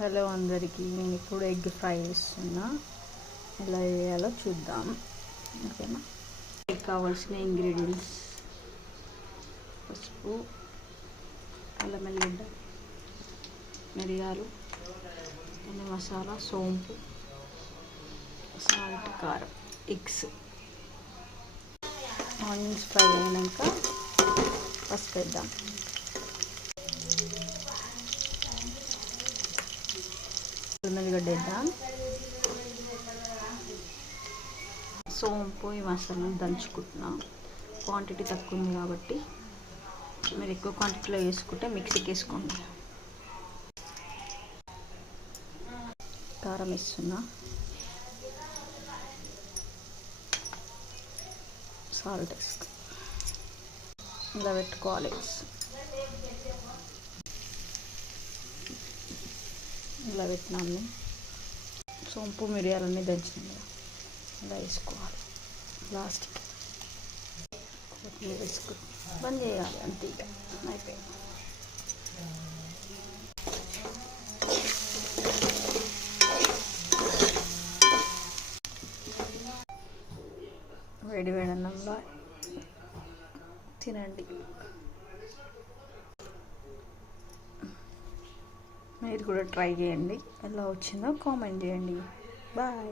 Hello అందరికీ, నేను ఇప్పుడు ఎగ్ ఫ్రై చేస్తున్నా. ఎలా చేయాలో చూద్దాం. ఓకేనా? కావాల్సిన ఇంగ్రీడియంట్స్: పసుపు, అల్లం వెల్లిగడ్డ, మిరియాలు, మసాలా, సోంపు, సాల్ట్, కారం, ఎగ్స్. ఆనియన్స్ ఫ్రై అయినాక పసుపు వేద్దాం. వెల్లిగడ్డ వేద్దాం. సోంపు, ఈ మసాలాలు దంచుకుంటున్నా. క్వాంటిటీ తక్కువ ఉంది కాబట్టి మీరు ఎక్కువ క్వాంటిటీలో వేసుకుంటే మిక్సీకి వేసుకోండి. కారం వేస్తున్నా, సాల్ట్ వేసుకున్నా. ఇలా పెట్టుకోవాలి. ఇలా పెట్టినాము. సోంపు, మిరియాలన్నీ దంచినాం కదా, ఇలా వేసుకోవాలి. లాస్ట్కి కొత్తిమీర వేసుకుని బంద్ చేయాలి. అంతే, ఇక అయిపోయింది. వేడి వేడి అన్నంలో తినండి. మీరు కూడా ట్రై చేయండి. ఎలా వచ్చిందో కామెంట్ చేయండి. బాయ్.